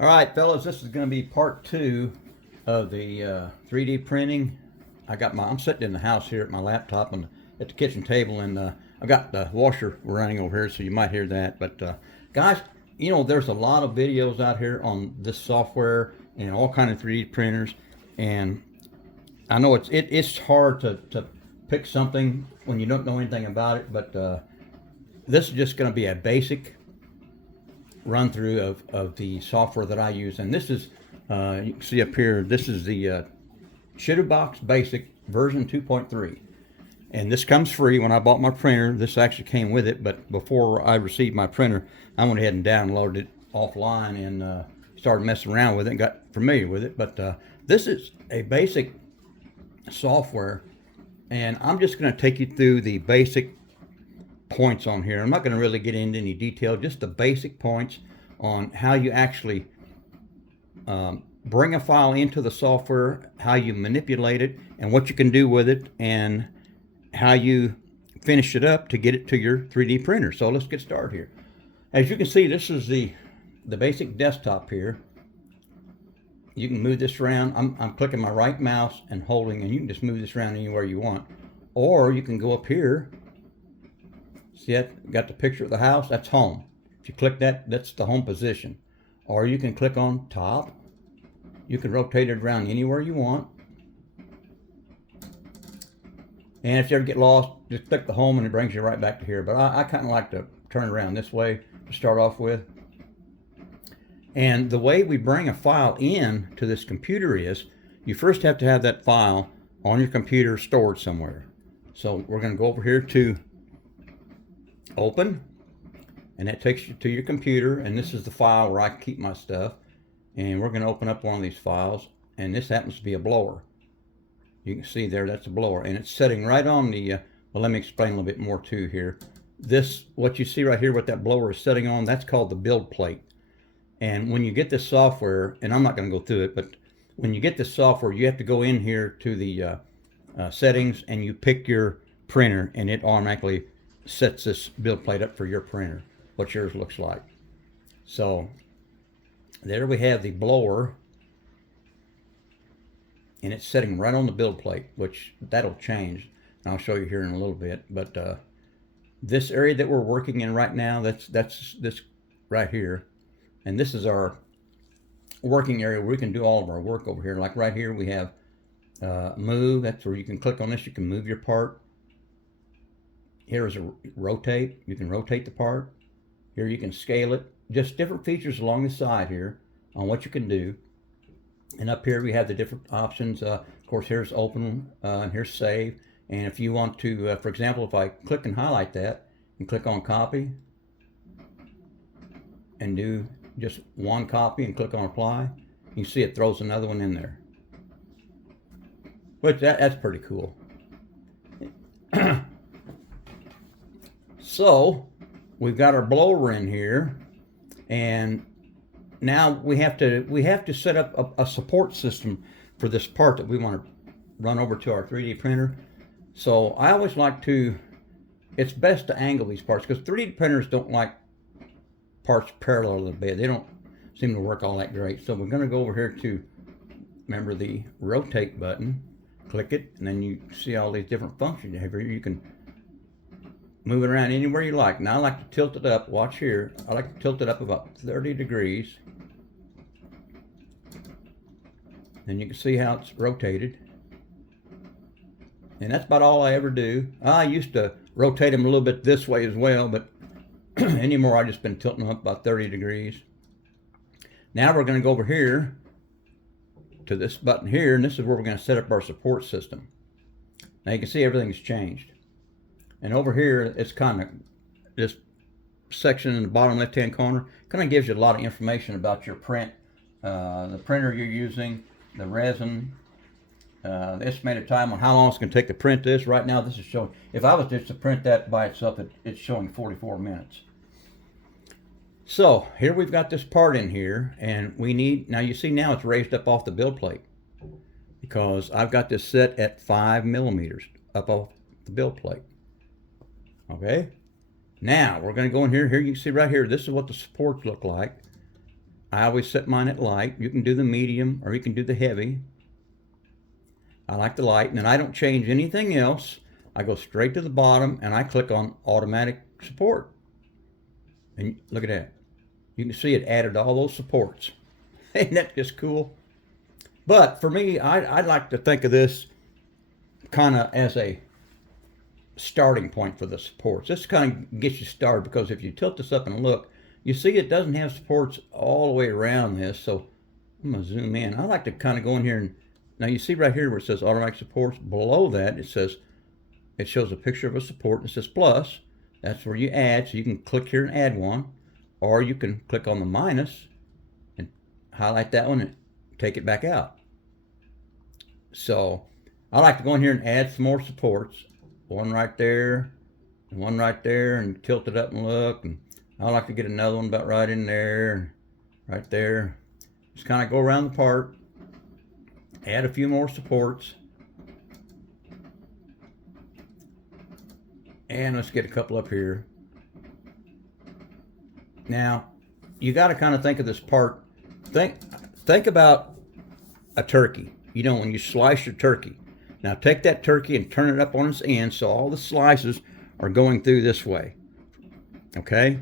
All right, fellas, this is going to be part two of the 3D printing. I'm sitting in the house here at my laptop and at the kitchen table, and I've got the washer running over here, so you might hear that. But guys, there's a lot of videos out here on this software and all kind of 3D printers, and I know it's hard to pick something when you don't know anything about it. But this is just going to be a basic run through of the software that I use, and this is you can see up here, this is the Shitterbox Basic version 2.3, and this comes free. When I bought my printer, this actually came with it, but before I received my printer, I went ahead and downloaded it offline and started messing around with it and got familiar with it. But this is a basic software, and I'm just going to take you through the basic points on here. I'm not going to really get into any detail, just the basic points on how you actually bring a file into the software, how you manipulate it, and what you can do with it, and how you finish it up to get it to your 3D printer. So let's get started here. As you can see, this is the basic desktop here. You can move this around. I'm clicking my right mouse and holding, and you can just move this around anywhere you want. Or you can go up here. See that? Got the picture of the house? That's home. If you click that, that's the home position. Or you can click on top. You can rotate it around anywhere you want. And if you ever get lost, just click the home and it brings you right back to here. But I kind of like to turn it around this way to start off with. And the way we bring a file in to this computer is, you first have to have that file on your computer stored somewhere. So we're going to go over here to Open, and that takes you to your computer, and this is the file where I keep my stuff. And we're going to open up one of these files, and this happens to be a blower. You can see there, that's a blower, and it's sitting right on the well, let me explain a little bit more too here. This, what you see right here, what that blower is sitting on, that's called the build plate. And when you get this software, and I'm not going to go through it, but when you get this software, you have to go in here to the settings, and you pick your printer, and it automatically sets this build plate up for your printer, what yours looks like. So there we have the blower, and it's sitting right on the build plate, which that'll change, and I'll show you here in a little bit. But this area that we're working in right now, that's this right here, and this is our working area where we can do all of our work over here. Like right here we have move. That's where you can click on this, you can move your part. Here is a rotate. You can rotate the part. Here you can scale it. Just different features along the side here on what you can do. And up here we have the different options. Of course, here's open and here's save. And if you want to, for example, if I click and highlight that and click on copy and do just one copy and click on apply, you see it throws another one in there. Which that's pretty cool. So we've got our blower in here, and now we have to set up a support system for this part that we want to run over to our 3D printer. So I always like to, it's best to angle these parts, because 3D printers don't like parts parallel to the bed. They don't seem to work all that great. So we're going to go over here to, remember, the rotate button, click it, and then you see all these different functions you have here. You can move it around anywhere you like. Now I like to tilt it up. Watch here. I like to tilt it up about 30 degrees. Then you can see how it's rotated. And that's about all I ever do. I used to rotate them a little bit this way as well, but anymore I've just been tilting them up about 30 degrees. Now we're going to go over here to this button here, and this is where we're going to set up our support system. Now you can see everything's changed. And over here, it's kind of, this section in the bottom left-hand corner kind of gives you a lot of information about your print, the printer you're using, the resin, the estimated time on how long it's going to take to print this. Right now, this is showing, if I was just to print that by itself, it's showing 44 minutes. So here we've got this part in here, and we need, now you see now it's raised up off the build plate because I've got this set at 5 millimeters up off the build plate. Okay, now we're going to go in here. Here you can see right here, this is what the supports look like. I always set mine at light. You can do the medium or you can do the heavy. I like the light, and then I don't change anything else. I go straight to the bottom and I click on automatic support. And look at that. You can see it added all those supports. Ain't that just cool? But for me, I like to think of this kind of as a starting point for the supports. This kind of gets you started, because if you tilt this up and look, you see it doesn't have supports all the way around this. So I'm going to zoom in. I like to kind of go in here and, now you see right here where it says automatic supports. Below that it shows a picture of a support and it says plus. That's where you add. So you can click here and add one, or you can click on the minus and highlight that one and take it back out. So I like to go in here and add some more supports. One right there and one right there, and tilt it up and look. And I like to get another one about right in there and right there. Just kind of go around the part, add a few more supports, and let's get a couple up here. Now you got to kind of think of this part. Think about a turkey. You know, when you slice your turkey. Now take that turkey and turn it up on its end so all the slices are going through this way. Okay?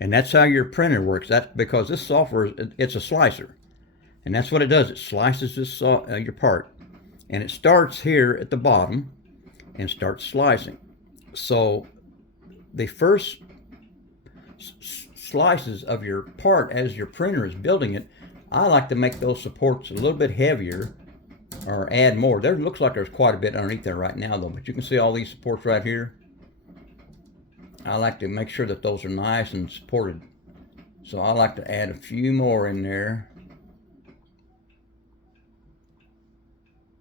And that's how your printer works. That's because this software, it's a slicer. And that's what it does. It slices this your part. And it starts here at the bottom and starts slicing. So the first slices of your part as your printer is building it, I like to make those supports a little bit heavier or add more. There looks like there's quite a bit underneath there right now though, but you can see all these supports right here. I like to make sure that those are nice and supported. So I like to add a few more in there,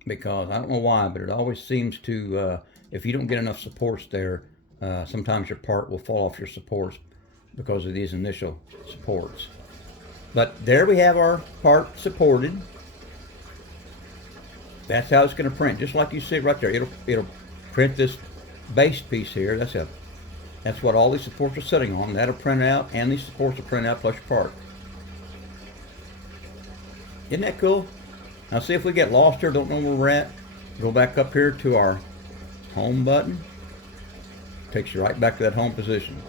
because I don't know why, but it always seems to, if you don't get enough supports there, sometimes your part will fall off your supports because of these initial supports. But there we have our part supported. That's how it's going to print, just like you see it right there. It'll print this base piece here. That's what all these supports are sitting on. That'll print out, and these supports will print out plus your part. Isn't that cool? Now see if we get lost here, don't know where we're at. Go back up here to our home button. Takes you right back to that home position.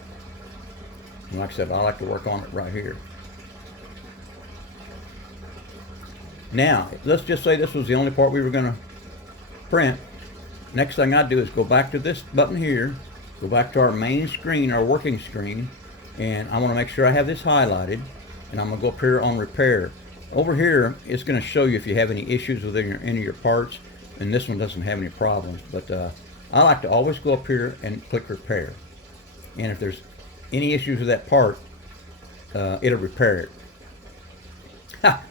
And like I said, I like to work on it right here. Now, let's just say this was the only part we were going to print. Next thing I do is go back to this button here, go back to our main screen, our working screen, and I want to make sure I have this highlighted, and I'm going to go up here on repair. Over here, it's going to show you if you have any issues with any of your parts, and this one doesn't have any problems, but I like to always go up here and click repair. And if there's any issues with that part, it'll repair it. Ha!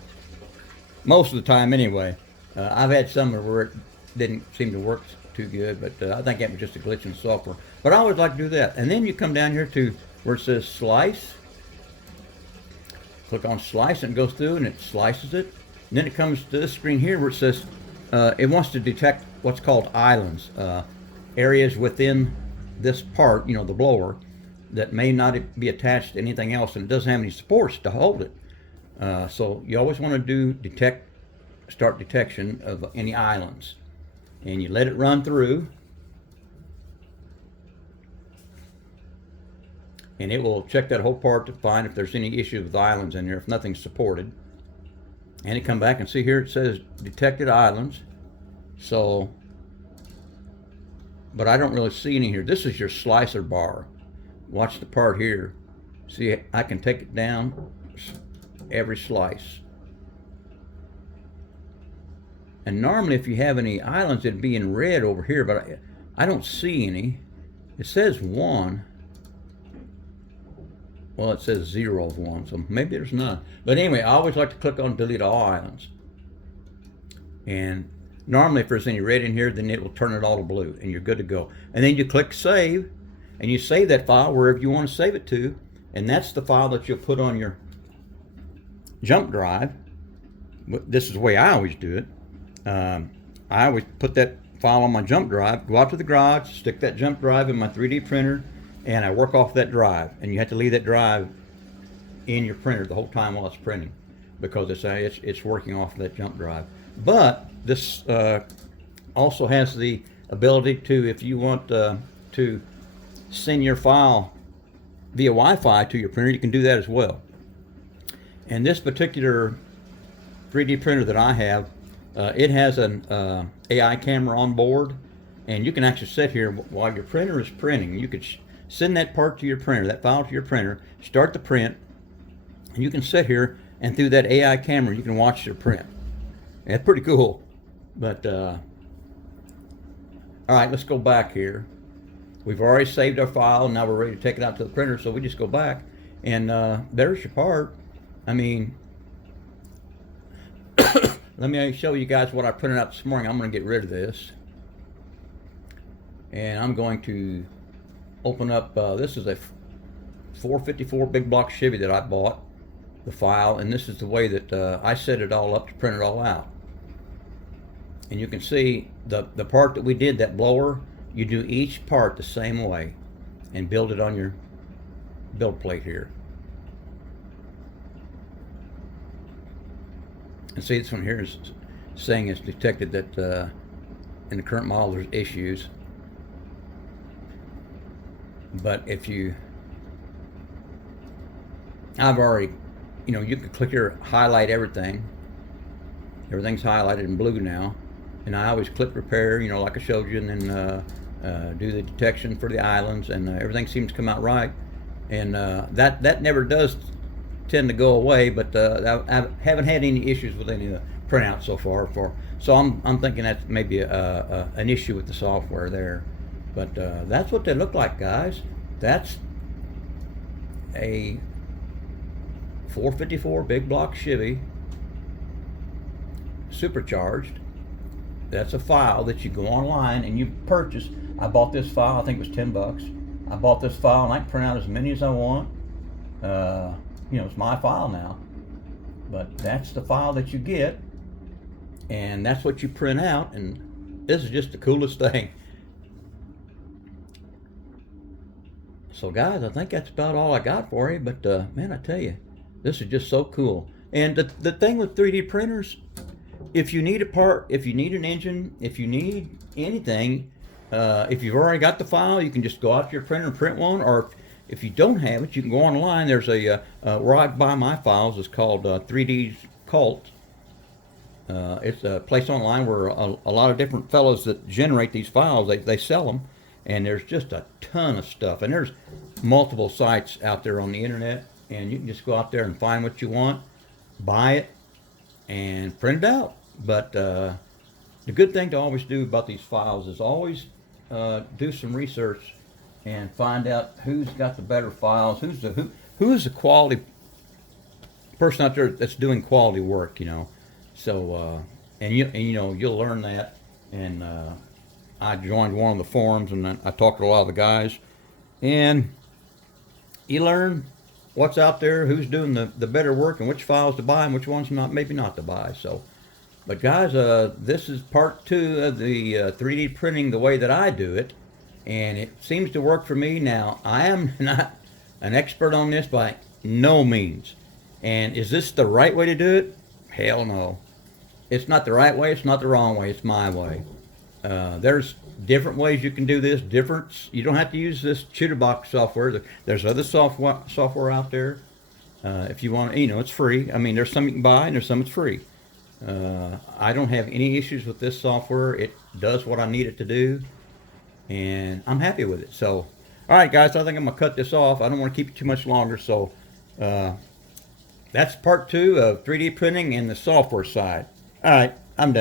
Most of the time anyway. I've had some where it didn't seem to work too good, but I think that was just a glitch in the software. But I always like to do that. And then you come down here to where it says slice. Click on slice and it goes through and it slices it. And then it comes to this screen here where it says it wants to detect what's called islands, areas within this part, you know, the blower, that may not be attached to anything else, and it doesn't have any supports to hold it. So you always want to do start detection of any islands, and you let it run through, and it will check that whole part to find if there's any issues with islands in there, if nothing's supported. And you come back and see here it says detected islands. So, but I don't really see any here. This is your slicer bar. Watch the part here. See, I can take it down every slice. And normally if you have any islands, it'd be in red over here, but I don't see any. It says 1. Well, it says 0 of 1, so maybe there's none. But anyway, I always like to click on delete all islands. And normally if there's any red in here, then it will turn it all to blue and you're good to go. And then you click save, and you save that file wherever you want to save it to, and that's the file that you'll put on your jump drive. This is the way I always do it. I always put that file on my jump drive, go out to the garage, stick that jump drive in my 3D printer, and I work off that drive. And you have to leave that drive in your printer the whole time while it's printing, because it's working off of that jump drive. But this also has the ability to, if you want to send your file via Wi-Fi to your printer, you can do that as well. And this particular 3D printer that I have, it has an AI camera on board, and you can actually sit here while your printer is printing. You could send that part to your printer, that file to your printer, start the print, and you can sit here, and through that AI camera you can watch your print. And it's pretty cool. But all right, let's go back here. We've already saved our file, now we're ready to take it out to the printer, so we just go back, and there's your part. I mean, let me show you guys what I printed out this morning. I'm going to get rid of this, and I'm going to open up, this is a 454 big block Chevy that I bought, the file, and this is the way that I set it all up to print it all out. And you can see the part that we did, that blower, you do each part the same way and build it on your build plate here. And see, this one here is saying it's detected that in the current model there's issues. But if you, I've already, you know, you can click here, highlight everything. Everything's highlighted in blue now. And I always click repair, you know, like I showed you, and then do the detection for the islands, and everything seems to come out right. And that never does tend to go away, but I haven't had any issues with any of the printouts so far. So I'm thinking that's maybe an issue with the software there. But that's what they look like, guys. That's a 454 big block Chevy, supercharged. That's a file that you go online and you purchase. I bought this file, I think it was 10 bucks. I bought this file and I can print out as many as I want. You know, it's my file now. But that's the file that you get, and that's what you print out, and this is just the coolest thing. So guys, I think that's about all I got for you, but man, I tell you, this is just so cool. And the thing with 3D printers, if you need a part, if you need an engine, if you need anything, if you've already got the file, you can just go out to your printer and print one. Or if you don't have it, you can go online. There's a where I buy my files is called 3D Cult. It's a place online where a lot of different fellows that generate these files, they sell them, and there's just a ton of stuff. And there's multiple sites out there on the internet, and you can just go out there and find what you want, buy it, and print it out. But the good thing to always do about these files is always do some research and find out who's got the better files, who's the quality person out there that's doing quality work, you know. So and you know, you'll learn that. And I joined one of the forums, and I talked to a lot of the guys, and you learn what's out there, who's doing the better work, and which files to buy and which ones maybe not to buy. So, but guys, this is part 2 of the 3D printing the way that I do it, and it seems to work for me. Now, I am not an expert on this by no means. And is this the right way to do it? Hell no. It's not the right way, it's not the wrong way, it's my way. There's different ways you can do this. You don't have to use this Chitterbox software. There's other software out there. If you want, you know, it's free. I mean, there's some you can buy and there's some that's free. I don't have any issues with this software. It does what I need it to do, and I'm happy with it. So, all right, guys, I think I'm gonna cut this off. I don't want to keep it too much longer. So, that's part 2 of 3D printing and the software side. All right, I'm done.